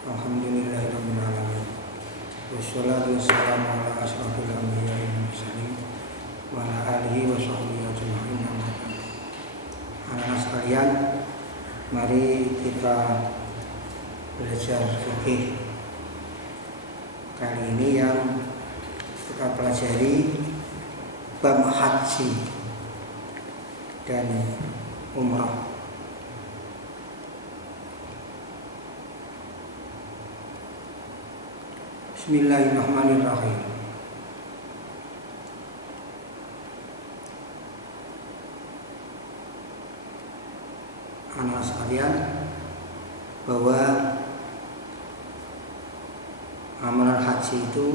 Alhamdulillahirabbil alamin. Wassalatu wassalamu ala asyrofil anbiya'i wal mursalin wa ala alihi wa sahbihi ajma'in. Anak-anak sekalian, mari kita belajar fikih. Kali ini yang kita pelajari bab haji dan umrah. Bismillahirrahmanirrahim. Anak sekalian, bahwa amalan haji itu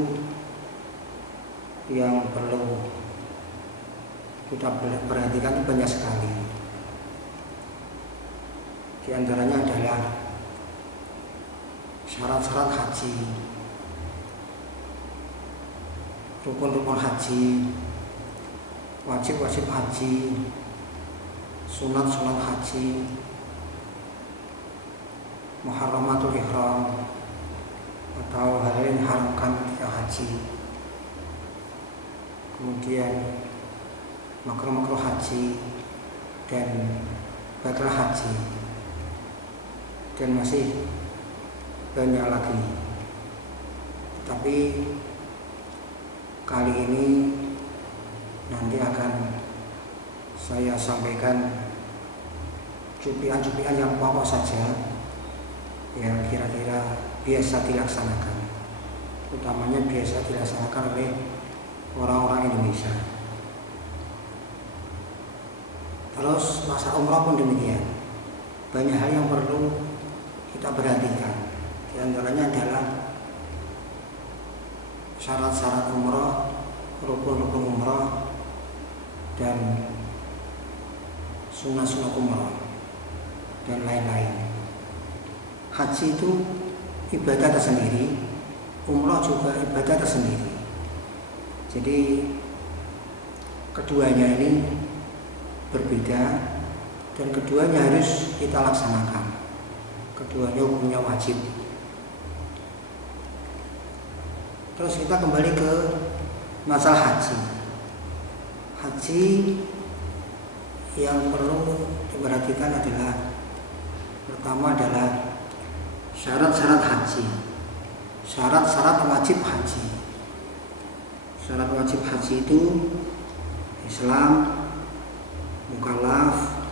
yang perlu kita perhatikan banyak sekali. Di antaranya adalah syarat-syarat haji, rukun-rukun haji, wajib-wajib haji, sunat-sunat haji, muharramatul ihram atau hal yang diharamkan ketika haji, kemudian makruh-makruh haji dan batal haji, dan masih banyak lagi. Tapi kali ini nanti akan saya sampaikan cuplikan-cuplikan yang pokok saja yang kira-kira biasa dilaksanakan, utamanya biasa dilaksanakan oleh orang-orang Indonesia. Terus masa umrah pun demikian, banyak hal yang perlu kita perhatikan. Di antaranya adalah syarat-syarat umrah, rukun-rukun umrah, dan sunah-sunah umrah, dan lain-lain. Haji itu ibadah tersendiri, umrah juga ibadah tersendiri. Jadi keduanya ini berbeda dan keduanya harus kita laksanakan. Keduanya hukumnya wajib. Terus kita kembali ke masalah haji. Haji yang perlu diperhatikan adalah, pertama adalah syarat-syarat haji, syarat-syarat wajib haji. Syarat wajib haji itu Islam, mukallaf,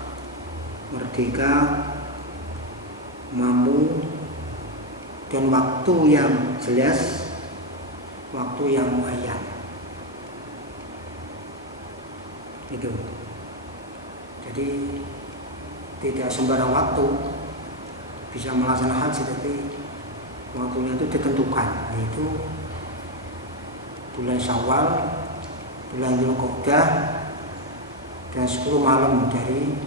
merdeka, mampu, dan waktu yang jelas, waktu yang muayyan. Itu. Jadi tidak sembarang waktu bisa melaksanakan haji, tapi waktunya itu ditentukan, yaitu bulan Syawal, bulan Dzulqa'dah, dan 10 malam dari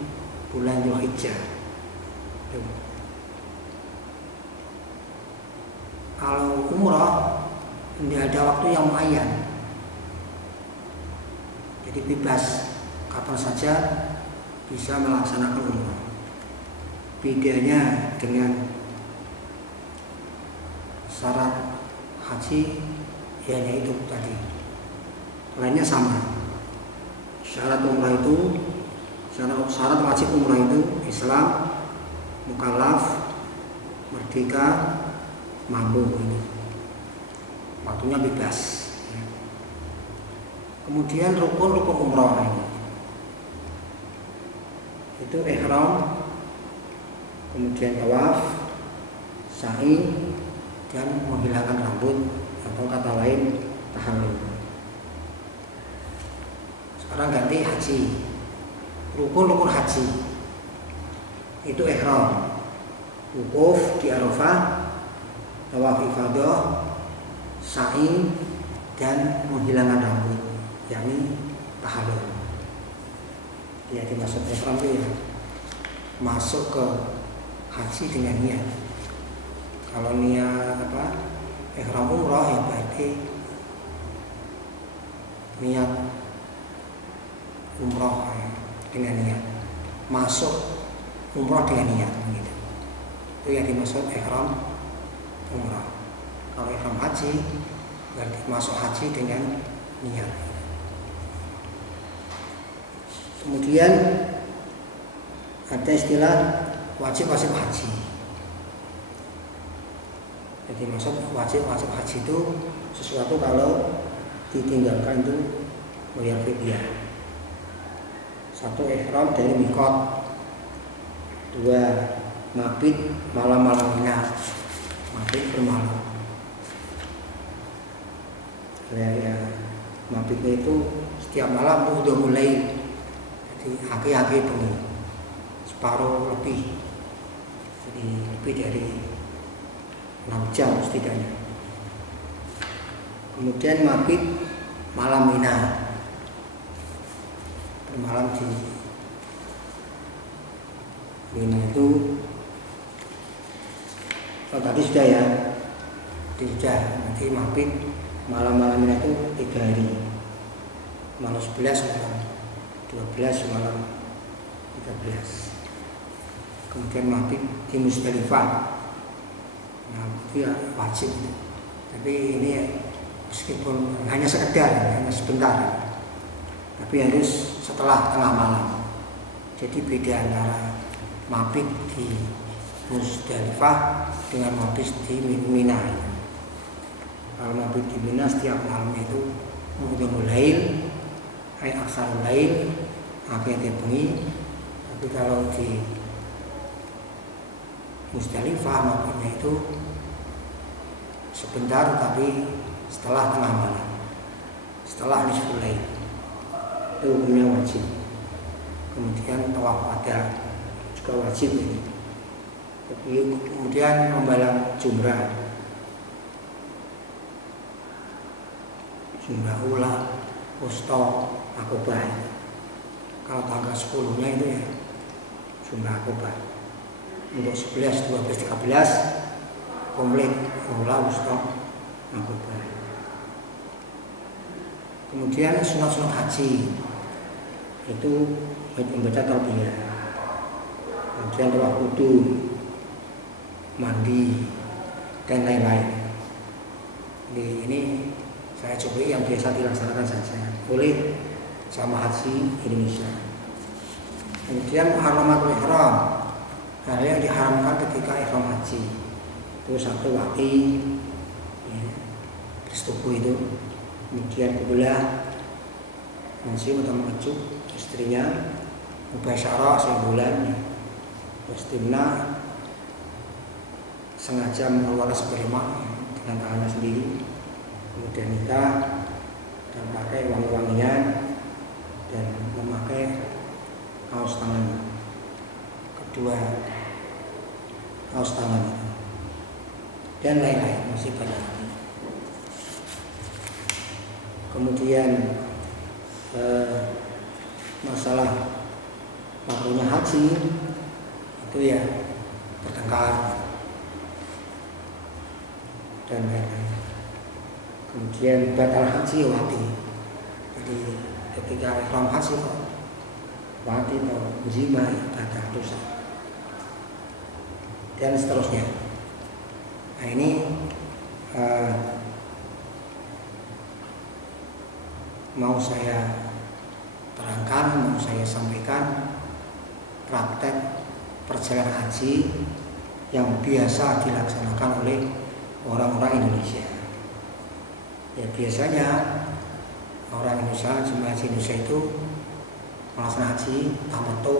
bulan Dzulhijjah. Kalau umrah tidak ada waktu yang muayyan, jadi bebas kapan saja bisa melaksanakan umrah. Bedanya dengan syarat haji, yaitu tadi, lainnya sama. Syarat umrah itu, syarat wajib umrah itu Islam, mukallaf, merdeka, mampu. Ini waktunya bebas. Kemudian rukun-rukun umrah ini itu ihram, kemudian tawaf, sa'i, dan menghilangkan rambut, atau kata lain tahallul. Sekarang ganti haji. Rukun-rukun haji itu ihram, wukuf di Arafah, tawaf ifadah, sa'i, dan menghilangkan rambut, yakni tahallul. Ya, dimaksud ihram itu ya masuk ke haji dengan niat. Kalau niat ihram umrah, ya berarti niat umrah dengan niat, masuk umrah dengan niat gitu. Itu yang dimaksud ihram umrah. Kalau ihram haji berarti masuk haji dengan niat. Kemudian ada istilah wajib haji. Jadi maksud wajib haji itu sesuatu kalau ditinggalkan itu bayar fidyah. 1, ihram dari mikot. 2, mabit malam-malam Mina. Mabit bermalam. Mabitnya itu setiap malam itu udah mulai. Jadi aki-aki bengi separuh lebih. Jadi lebih dari 6 jam setidaknya. Kemudian mabit malam Mina, bermalam di Mina itu tadi sudah ya, sudah. Nanti mabit malam-malam Mina itu 3 hari, malam 11 malam 12 malam 13. Kemudian mabit di Musdalifah. Nah, itu ya wajib. Tapi ini meskipun hanya sekedar, hanya sebentar, tapi harus setelah tengah malam. Jadi beda antara mabit di Musdalifah dengan mabit di Mina. Kalau mabit di Mina setiap malamnya itu mulai aksarul lail, akhirnya bengi. Tapi kalau di Musdalifah mabitnya itu sebentar, tapi setelah tengah malam, setelah nisful lail. Itu hukumnya wajib. Kemudian tawaf wada juga wajib ini. Kemudian membalang jumrah ula, wusta, akobah. Kalau tanggal 10-nya itu ya jumrah akobah. Untuk 11, 12, 13 komplit ula, wusta, akobah. Kemudian sunat-sunat haji itu membaca talbiyah, kemudian tawaf wudu, mandi, dan lain-lain. Ini saya coba yang biasa dilaksanakan saja oleh jamaah haji Indonesia. Kemudian muharramatul ihram, hal yang diharamkan ketika ihram haji itu 1, waqi, ya, bersetubuh itu. Kemudian kubelah, masih atau mengecup istrinya, mubasyarah sebulan, wastimna, sengaja mengeluarkan sperma dengan tangannya sendiri. Kemudian nikah dan pakai wangi-wangian dan memakai kaos tangan, kedua kaos tangan itu, dan lain-lain, masih banyak. Kemudian masalah waktunya haji itu ya bertengkar dan lain-lain. Kemudian batal haji wati. Jadi ketika ihram haji kok wati atau jima batal dosa dan seterusnya. Nah ini mau saya terangkan, mau saya sampaikan praktek perjalanan haji yang biasa dilaksanakan oleh orang-orang Indonesia. Ya biasanya orang Indonesia, jemaah haji Indonesia itu melaksanakan haji tamattu.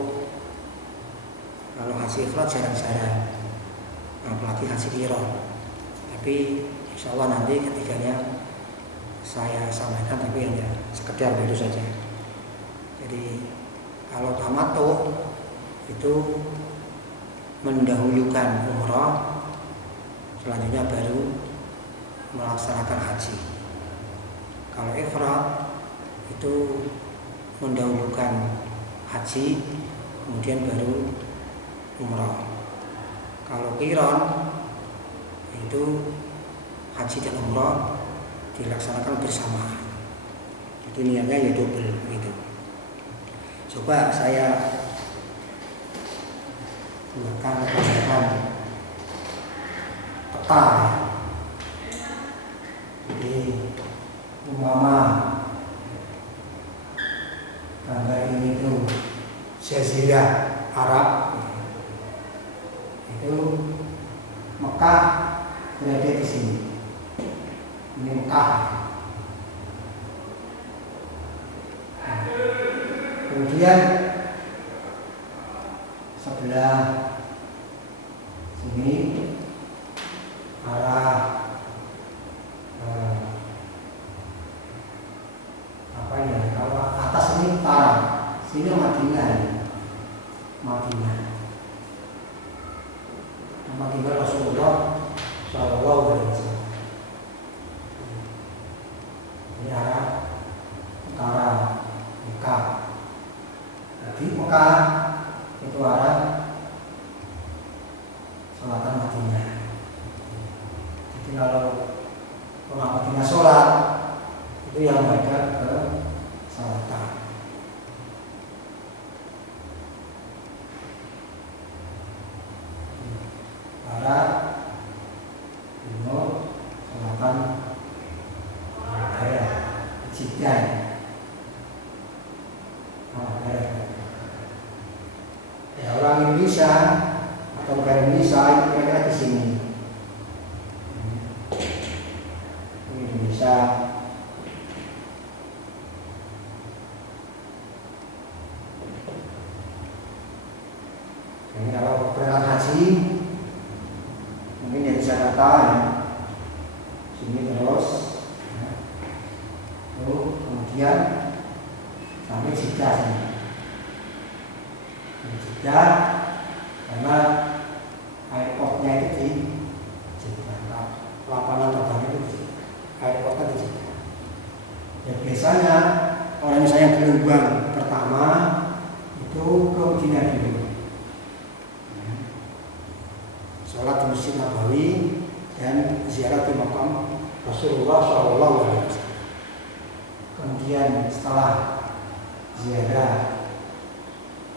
Kalau haji ifrad jarang-jarang, apalagi haji qiran. Tapi insya Allah nanti ketiganya saya sampaikan, tapi hanya sekedar itu saja. Jadi kalau tamattu itu mendahulukan umrah, selanjutnya baru melaksanakan haji. Kalau ifrad itu mendahulukan haji, kemudian baru umrah. Kalau qiran itu haji dan umrah dilaksanakan bersamaan. Jadi niatnya ya double gitu. Coba saya buatkan peta ya. Jadi umpama gambar ini tuh Jazirah Arab, itu Mekah berada di sini. Ini Mekah. Kemudian sebelah sini arah apa ya? Kalau atas ini utara, sini Madinah. Nama tinggal Rasulullah Shallallahu Alaihi Wasallam. Ini arah utara Mekah. Di Mekah itu arah selatan Madinah. Jadi kalau orang Madinah sholat itu yang menghadap ke selatan. Barat, timur, selatan, barat, Jeddah. Ya, orang Indonesia atau bukan Indonesia itu kira-kira di sini. Indonesia. Ini kalau berangkat haji mungkin dari Jakarta ya, sini terus, ya. Lalu kemudian sampai Jeddah sini. Jeddah karena airportnya itu di Jeddah, lapangan terbang itu di airportnya di Jeddah. Ya biasanya orang misalnya gelombang pertama itu ke Madinah dulu. Sholat di Masjid Nabawi dan ziarah di makam Rasulullah Shallallahu Alaihi Wasallam. Kemudian setelah ziarah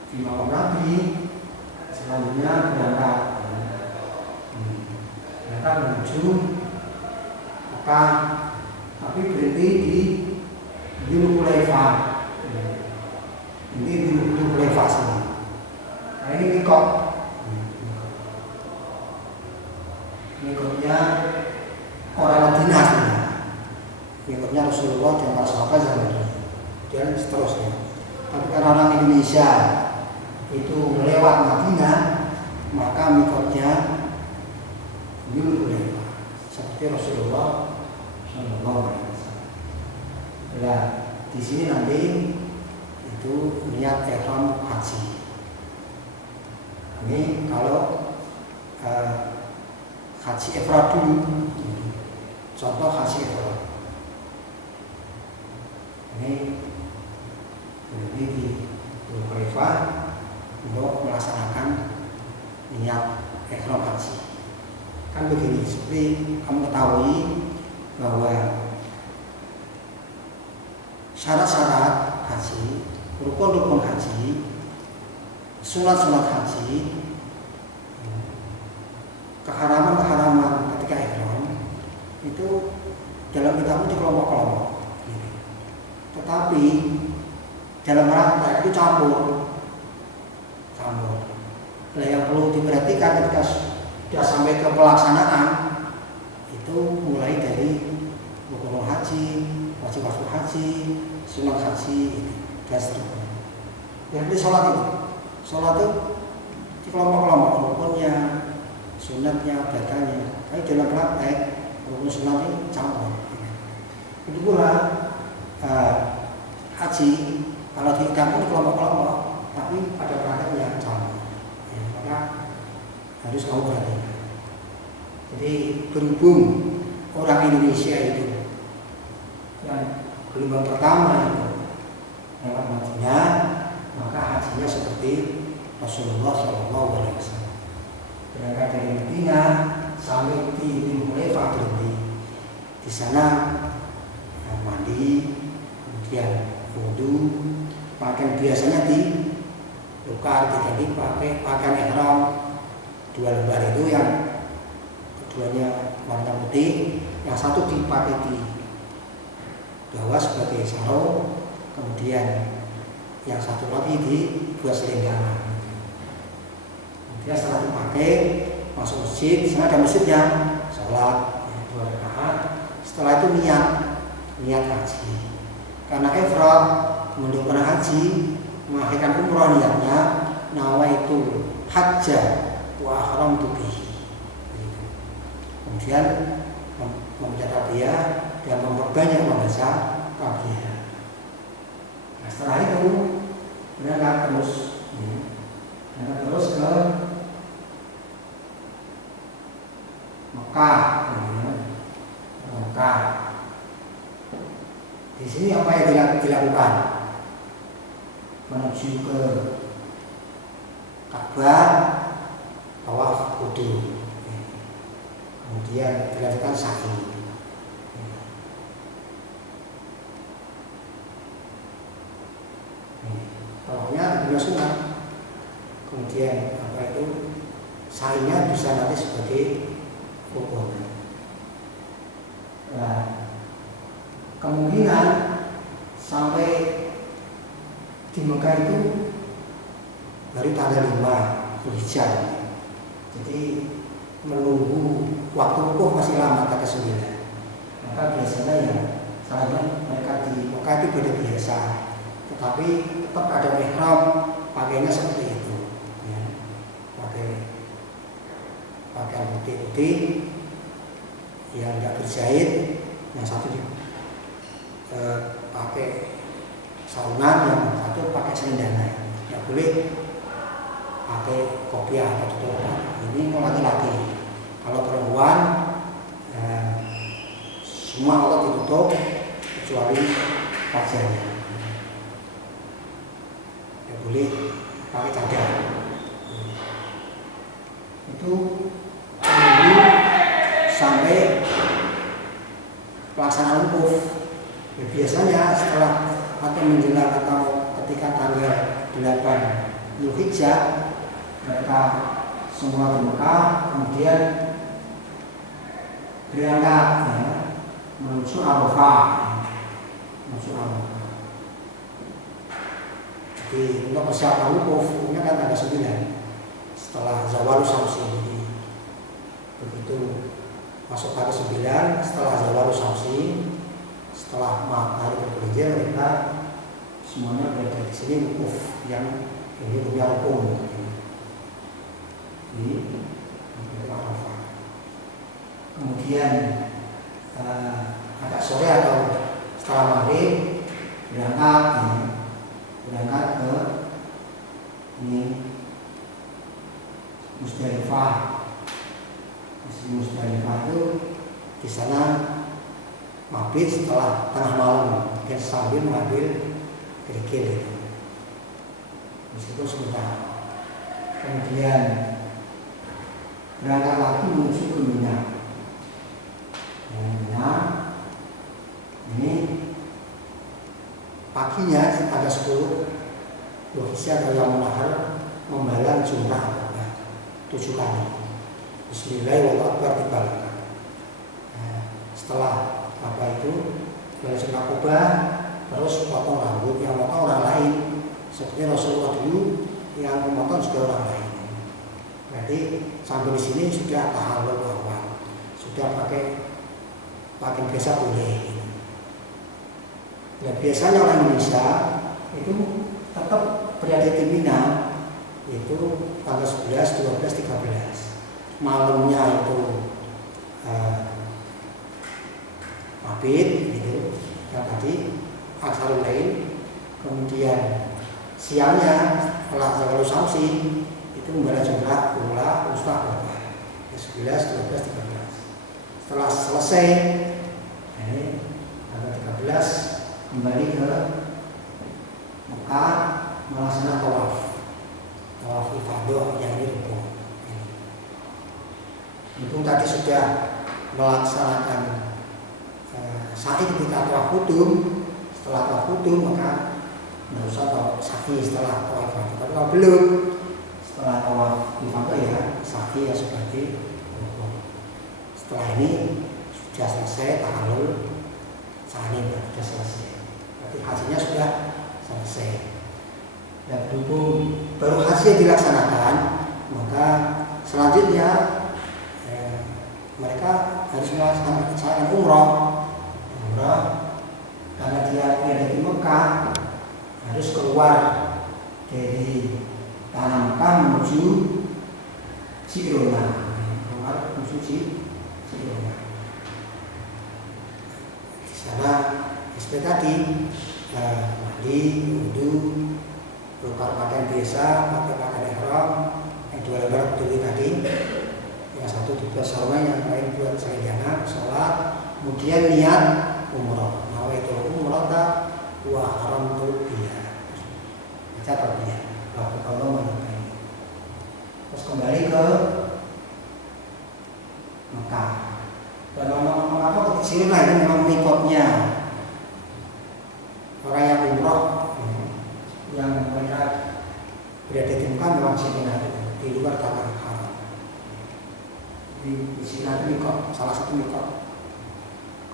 di makam Nabi, selanjutnya berangkat menuju Mekah, tapi berhenti di Dzul Hulaifah. Ini di Dzul Hulaifah sini. Nah ini mikot. Mengikutnya orang Madinah, mengikutnya Rasulullah dan para sahabat zaman itu, dan seterusnya. Tapi karena orang Indonesia itu lewat Madinah, maka mengikutnya Dzul Hulaifah, seperti Rasulullah Shallallahu Alaihi Wasallam. Nah, di sini nanti itu niat ihram haji. Ini kalau haji ifrad dulu. Contoh haji ifrad. Ini di Dzul Hulaifah untuk melaksanakan niat ihram haji. Kan begini, seperti kamu ketahui bahwa syarat-syarat haji, rukun-rukun haji, sunat-sunat haji, keharaman-keharaman ketika ihram itu dalam kitab itu kelompok-kelompok. Tetapi dalam praktek itu campur. Nah, yang perlu diperhatikan ketika sudah sampai ke pelaksanaan itu mulai dari rukun haji, wajib haji, sunat haji, dan seterusnya. Jadi sholat itu di kelompok-kelompok rukunnya, sunatnya, badanya. Tapi dalam praktek rukun sunat ini campur. Itu pula haji kalau dihitungkan di kelompok-kelompok, tapi pada prakteknya campur. Ya, maka harus kamu perhatikan. Jadi berhubung orang Indonesia itu yang gelombang pertama itu lewat Madinah, maka hajinya seperti Rasulullah Shallallahu Alaihi Wasallam. Berangkat dari Madinah sampai di Dzul Hulaifah berhenti. Di sana mandi, kemudian wudu, pakaian biasanya ditukar, diganti pakai pakaian ihram 2 lembar itu yang keduanya warna putih, yang satu dipakai di bawah sebagai sarung, kemudian yang satu lagi dibuat selendang. Kemudian setelah dipakai masuk masjid, di sana ada masjidnya, sholat 2 rakaat. Setelah itu niat haji. Karena ifrad menunjukkan haji, mengakhirkan umroh niatnya, nawaitu hajja wa ahramtu bihi. Kemudian membaca talbiyah dan memperbanyak membaca talbiyah. Nah, setelah itu berangkat terus ke Mekah. Di sini apa yang dilakukan? Menuju ke Ka'bah, tawaf qudum. Kemudian dilakukan sa'i. Tawafnya dua sunat. Kemudian apa itu? Sa'inya bisa nanti sebagai rukun. Nah, kemungkinan sampai di Mekah itu dari tanggal 5 Zulhijjah. Jadi menunggu waktu wukuf masih lama, kata 9. Maka biasanya ya sahabat mereka di Mekah itu beda biasa, tetapi tetap ada ihram, pakainya seperti itu ya. Pakai pakaian putih-putih yang tidak berjahit, yang satu pakai sarungan, yang satu pakai selendang. Tidak boleh pakai kopiah atau tutupan. Ini laki-laki. Kalau perempuan semua aurat ditutup kecuali wajahnya. Tidak boleh pakai cadar. Itu menunggu sampai pelaksanaan wukuf. Ya, biasanya setelah atau menjelang atau ketika tanggal 8 Zulhijjah mereka semua di Mekah, kemudian berangkat menuju Arafah. Jadi untuk persiapan wukuf ini kan ada 9 setelah Zawalus Syamsi. Begitu masuk tanggal 9 setelah Zawalus Syamsi, setelah matahari tergelincir, kita semuanya berada di sini wukuf yang ini punya rukun di Arafah. Kemudian agak sore atau setelah maghrib berangkat ke ini Musdalifah. Di Musdalifah itu di sana mabit setelah tengah malam dan sambil mengambil kerikil itu. Meskipun sebentar. Kemudian berangkat lagi menuju ke Mina. Ini paginya ada 10 Zulhijjah atau Yaumul Nahar membalang jumrah 7 kali. Bismillahirrahmanirrahim. Setelah apa itu dari jumrah Kubah, terus potong rambut. Yang potong orang lain, seperti Rasulullah dulu yang memotong juga orang lain. Berarti sampai di sini sudah tahallul awal, sudah pakai biasa boleh. Dan biasanya orang Indonesia itu tetap berada di Mina itu tanggal 11, 12, 13. Malamnya itu mabit gitu, yang tadi aksarul lain. Kemudian siangnya setelah Zawalus Syamsi itu membalas jumlah ula ustah 11, 12, 13. Setelah selesai tanggal 13 kembali ke Mekah melaksanakan tawaf ifadah yang di rukun. Itu tadi sudah melaksanakan sa'i ketika tawaf qudum. Setelah tawaf qudum maka tidak usah tawaf sa'i setelah tawaf ifadah. Tapi kalau belum, setelah tawaf ifadah ya sa'i ya seperti rukun. setelah ini sudah selesai tahallul sani, sudah selesai. Berarti hajinya sudah selesai. Dan berhubung baru haji dilaksanakan, maka selanjutnya mereka harus melaksanakan umroh. Karena dia berada di Mekah, harus keluar dari tanah Mekah menuju Jirona, keluar menuju Jirona. Di sana seperti tadi mandi, wudu, berupa pakaian biasa, pakai pakaian ihram, yang dua lembar berdiri tadi, yang satu dibuat sarung, yang lain buat selendang, sholat, kemudian niat umroh. Nawaitu umrata wa haramtu biha. Baca terbiah. Lalu kalau menyukai. Terus kembali ke Mekah. Dan mengapa kekecilan itu memang mikotnya orang yang umroh, yang mereka berada di Mekah memang Sina di luar tanah haram. Di Sina itu mikot, salah satu mikot.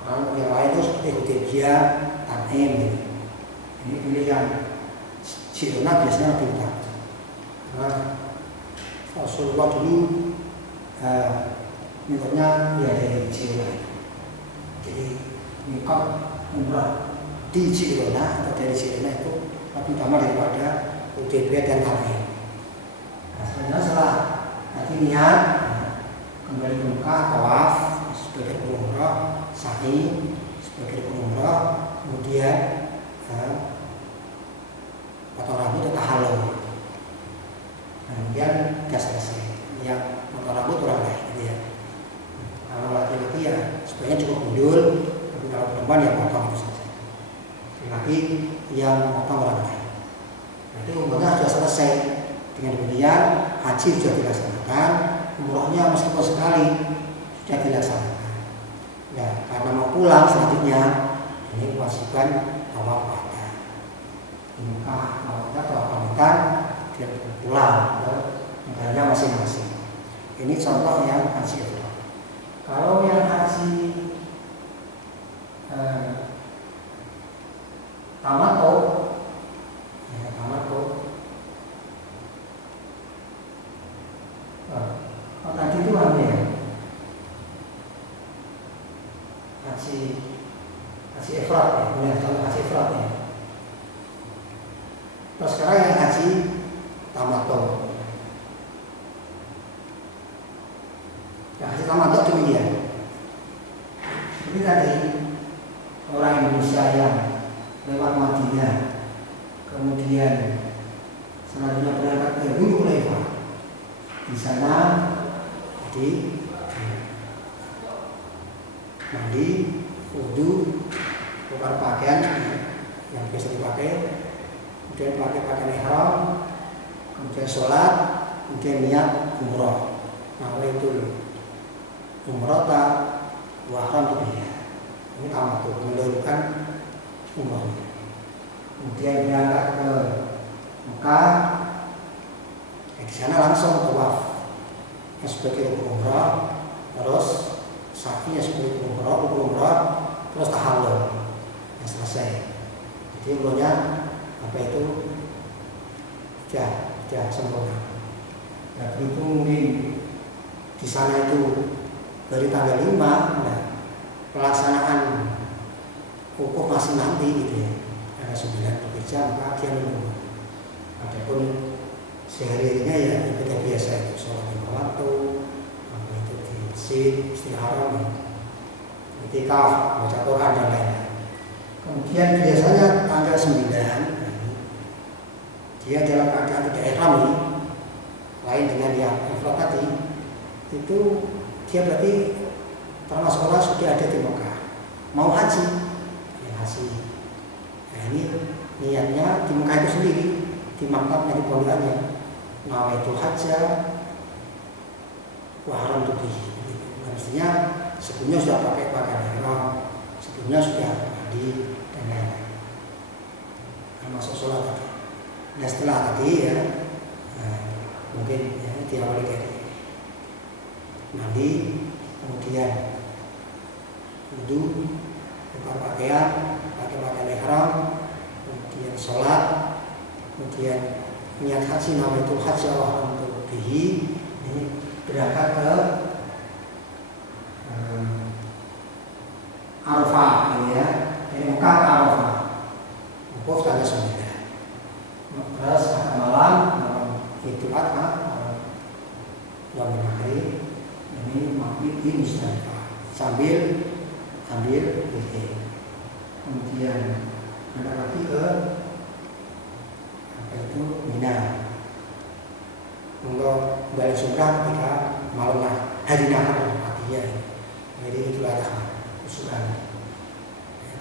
Kalau yang lain itu seperti Hudaybiyah, Tanim gitu. Ini pilihan. Jirona biasanya lebih utama. Karena Rasulullah dulu mikotnya ya dari Jirona. Jadi mikot umrah di Jirona atau dari Jirona itu lebih utama daripada Hudaybiyah dan Tanim. Nah, sebenarnya setelah nanti niat kembali ke Mekah, tawaf sebagai umrah, sa'i sebagai umrah, kemudian potong rambut atau tahallul. Kemudian sudah selesai. Yang potong rambut orang lain, gitu ya. Kalau laki-laki ya sebenarnya cukup gundul, tapi kalau perempuan ya potong itu saja. Laki yang potong orang lain. Nah, itu umrahnya sudah selesai. Dengan demikian haji sudah dilaksanakan, umrahnya meskipun sekali sudah dilaksanakan. Ya, karena mau pulang selanjutnya ini kewajiban tawaf wada. Mekah tawaf pamitan dia pulang ke negaranya masing-masing. Ini contoh yang haji ifrad. Kalau yang haji tamattu, ya tamattu. Tadi itu apa ya? Haji ifrad ya, benar, contoh haji ifrad ya. Terus sekarang yang haji tamattu. Ya, haji tamattu demikian. Ini tadi orang Indonesia yang lewat Madinah, kemudian selanjutnya berangkat ke Dzul Hulaifah. Di sana jadi mandi, wudu, tukar pakaian yang biasa dipakai, kemudian pakai pakaian ihram, kemudian sholat, kemudian niat umroh. Nawaitu umrata wa haramtu biha. Ini tamattu, mendahulukan umroh. Kemudian berangkat ke Mekah, di sana langsung tawaf sebagai umroh, terus sakinya sebagai umroh, terus tahallul yang selesai. Jadi umrohnya apa itu sudah sempurna. Nah, begitu mungkin di sana itu dari tanggal 5, nah, pelaksanaan wukuf masih nanti gitu ya. Ada 9 bekerja, maka dia menunggu. Adapun sehari-harinya ya ibadah biasa itu, sholat lima waktu, apa itu di masjid, istirahat, i'tikaf, baca Quran dan lain-lain. Kemudian biasanya tanggal 9 dia dalam keadaan tidak ihram ini, lain dengan yang ifrad tadi, itu dia berarti termasuk orang sudah ada di Mekah, mau haji, ya haji. Nah ini niatnya di Mekah itu sendiri, di maktabnya, di pondoknya, nawaitu hajja wa haramtu bihi. Maksudnya sebelumnya sudah pakai pakaian ihram, sebelumnya sudah mandi dan lain-lain, termasuk sholat tadi. Nah setelah tadi ya, mungkin ya, diawali dari mandi, kemudian wudu, tukar pakaian, pakai pakaian ihram, kemudian sholat, kemudian niat haji, nama itu haji Allah untuk bihi, ini berangkat ke Arafah, ini ya, dari Mekah ke Arafah, wukuf tanggal 9. Terus malam Idul Adha, malam maghrib, ini mabit di Musdalifah sambil witir. Kemudian ada lagi ke apa itu Mina. Untuk balik sumrah ketika malam hari nahar artinya, jadi Idul Adha usulan.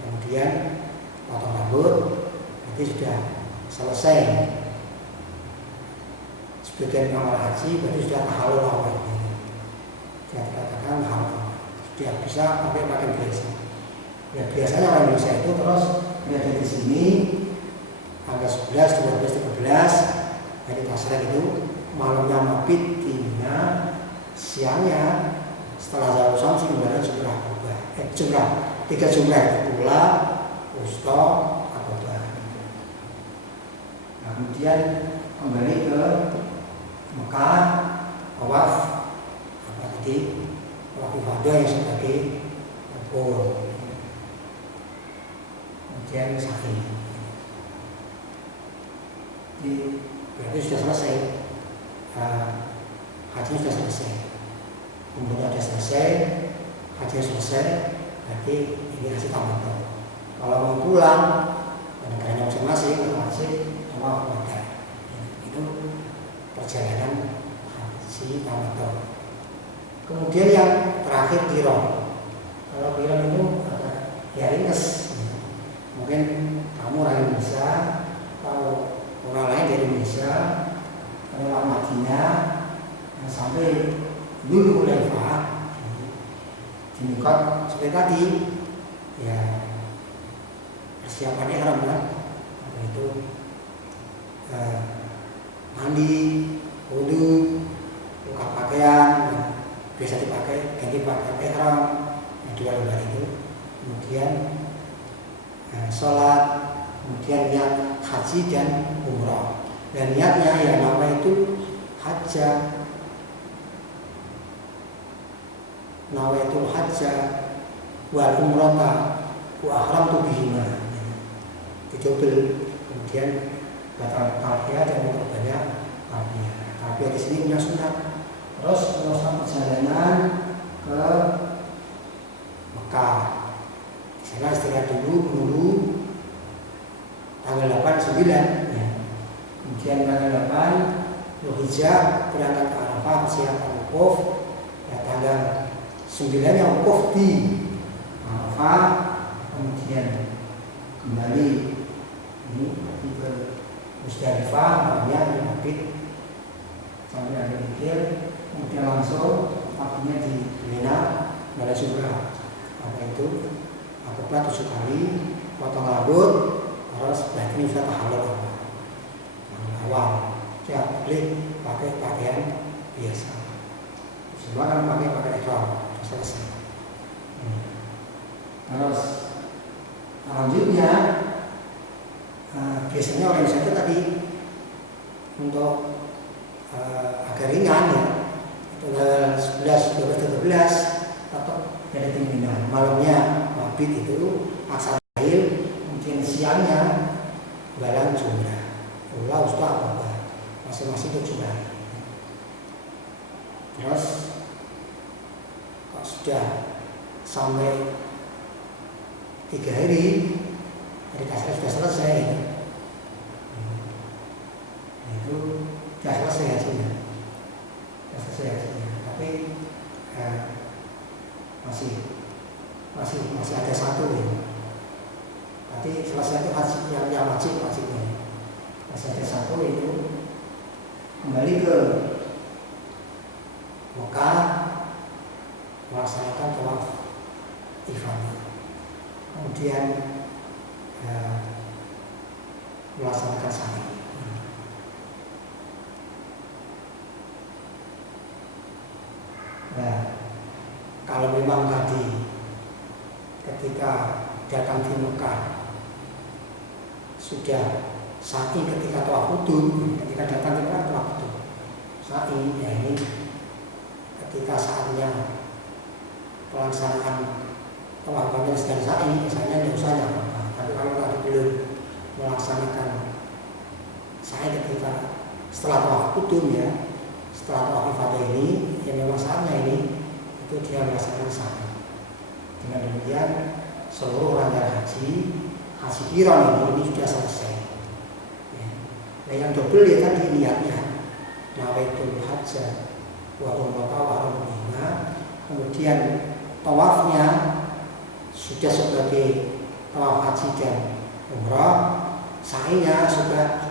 Kemudian potong rambut, berarti sudah selesai. Sebagian amal haji berarti sudah tahalul awal. Sudah dikatakan tahalul, sudah bisa pakai pakaian biasa. Ya biasanya orang Indonesia itu terus berada di sini tanggal 11, 12, 13 dari Tasrek itu malamnya mabit di Mina, siangnya setelah Zawal Syams kemudian jumrah 3 jumrah itu pula Wusta, Aqabah. Nah, kemudian kembali ke Mekah, tawaf apa tadi, tawaf ibadah yang sebagai rukun, kemudian sa'i. Jadi berarti sudah selesai, hajinya sudah selesai, umrohnya sudah selesai, hajinya selesai, berarti ini haji tamattu. Kalau mau pulang ke negaranya masing-masing, wajib tawaf wada. Itu perjalanan haji tamattu. Kemudian yang terakhir qiran. Kalau qiran itu ya ringkas. Mungkin kamu orang Indonesia atau orang lain dari Indonesia, orang Madinah yang sampai dulu Hulaifah di Mikot seperti tadi, ya persiapannya haram kan, yaitu mandi, wudu, buka pakaian, biasa dipakai ganti pakaian ihram, yang 2 lembar itu, kemudian sholat, kemudian niat haji dan umrah. Dan niatnya ya nama itu hajjah, nawaitul hajjah wal umrata wa ahramtu bihima, dijobel. Kemudian batal talbiyah dan memperbanyak talbiyah. Talbiyah di sini punya sunat. Terus melakukan perjalanan ke Mekah. Di sana istirahat dulu tanggal 8, 9 ya. Kemudian tanggal 8 Dzulhijjah berangkat ke Arafah, persiapan wukuf. Ya, tanggal 9 yang wukuf di Arafah, kemudian kembali ini ke Musdalifah, malamnya mabit sampai ada pikir, kemudian langsung paginya di Mina, balai sumrah. Apa itu? Aqabah 7 kali, potong rambut, terus ini sudah tahalul awal. Ya boleh pakai pakaian biasa. Semua kan pakai pakaian ihram, selesai. Terus selanjutnya biasanya orang Indonesia itu tadi untuk agak ringan ya, itu 11, 12, 13 atau dari Mina. Malamnya mabit itu asal lahir, kemudian siangnya balang jumrah, ulah ustaz apa masing-masing 7 hari. Terus kalau sudah sampai 3 hari dari kasar sudah selesai, itu sudah selesai hasilnya, tapi masih ada satu ya. Nanti selesai itu haji yang wajibnya. Masih ada satu, itu kembali ke Mekah melaksanakan tawaf ifadah, kemudian melaksanakan sa'i. Nah, kalau memang tadi ketika datang di Mekah sudah sa'i ketika tawaf qudum, ketika datang di Mekah tawaf qudum sa'i, ya ini ketika saatnya pelaksanaan tawaf qudum dan sa'i, misalnya tidak usah ya. Tapi kalau tadi belum melaksanakan sa'i ketika setelah tawaf qudum ya, setelah tawaf ifadah ini, yang memang saatnya ini itu dia melaksanakan sa'i. Dengan demikian seluruh rangkaian haji qiran ini sudah selesai. Ya. Nah yang double ya tadi niatnya nawaitul hajja wa umrata wa umrah. Kemudian tawafnya sudah sebagai tawaf haji dan umrah, sa'inya sudah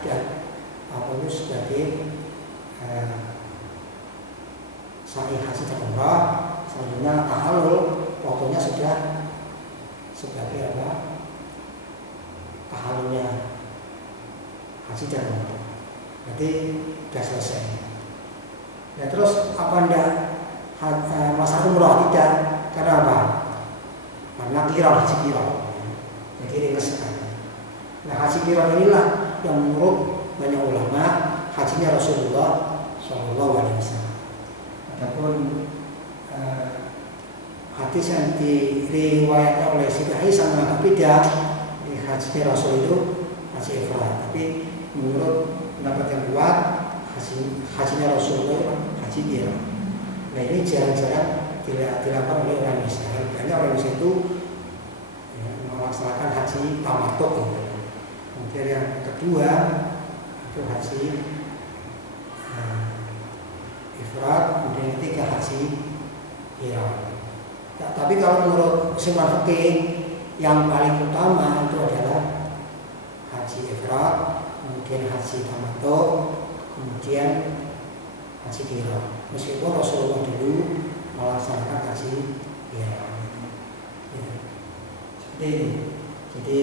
sebagai sa'i haji dan umrah. Selanjutnya tahallul waktunya sudah sebagai apa? Tahallulnya haji dan umrah. Berarti sudah selesai. Ya terus apa ndak masa umrah? Tidak. Karena apa? Karena qiran, haji qiran. Jadi ringan sekali. Nah haji qiran inilah yang menurut banyak ulama hajinya Rasulullah SAW. Adapun hadis yang diriwayatkan oleh Siti Aisyah menganggap beda, hajinya Rasul itu haji ifrad. Tapi menurut pendapat yang kuat hajinya Rasulullah haji qiran. Nah ini jarang-jarang dilakukan oleh orang Indonesia. Banyak orang Indonesia itu ya, melaksanakan haji tamattu. Kemudian yang kedua itu haji ifrad, kemudian yang ketiga haji qiran. Ya, tapi kalau menurut usul fikih yang paling utama itu adalah haji ifrad, kemudian haji tamattu, kemudian haji qiran. Meskipun Rasulullah dulu melaksanakan haji qiran. Ya. Seperti ini. Jadi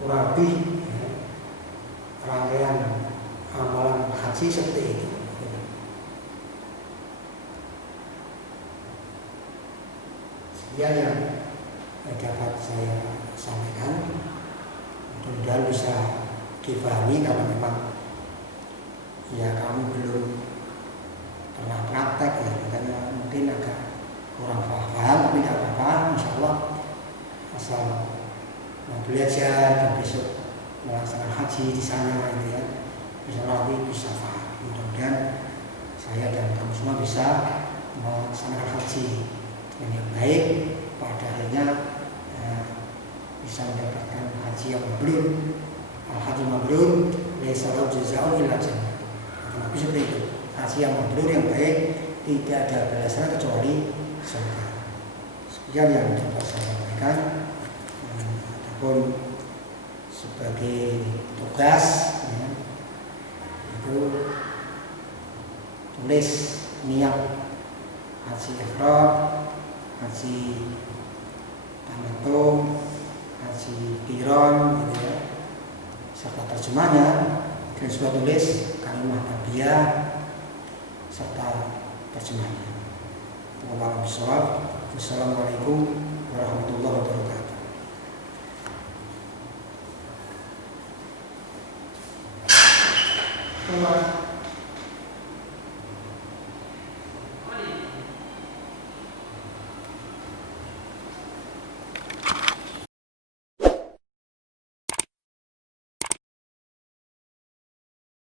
kurang lebih ya, rangkaian amalan haji seperti itu. Sekian yang dapat saya sampaikan. Mudah-mudahan bisa dipahami. Kalau memang ya kamu belum pernah praktek ya, makanya mungkin agak kurang paham, tapi tidak apa-apa. Insya Allah asal mau belajar dan besok melaksanakan haji di sana gitu ya, insya Allah bisa paham. Mudah-mudahan saya dan kamu semua bisa melaksanakan haji dengan yang baik, pada akhirnya bisa mendapatkan haji yang mabrur. Al-haji mabrur laisa lahu jazaa'un illa jannah. Tapi seperti itu, haji yang mabrur yang baik tidak ada balasan kecuali surga. Sekian yang dapat saya sampaikan. Ataupun sebagai tugas ya, itu tulis niat haji ifrad, haji tamattu, haji qiran gitu ya, serta terjemahnya, dan juga tulis kalimat talbiyah serta terjemahnya. Wallahu a'lam. Wassalamualaikum warahmatullahi wabarakatuh.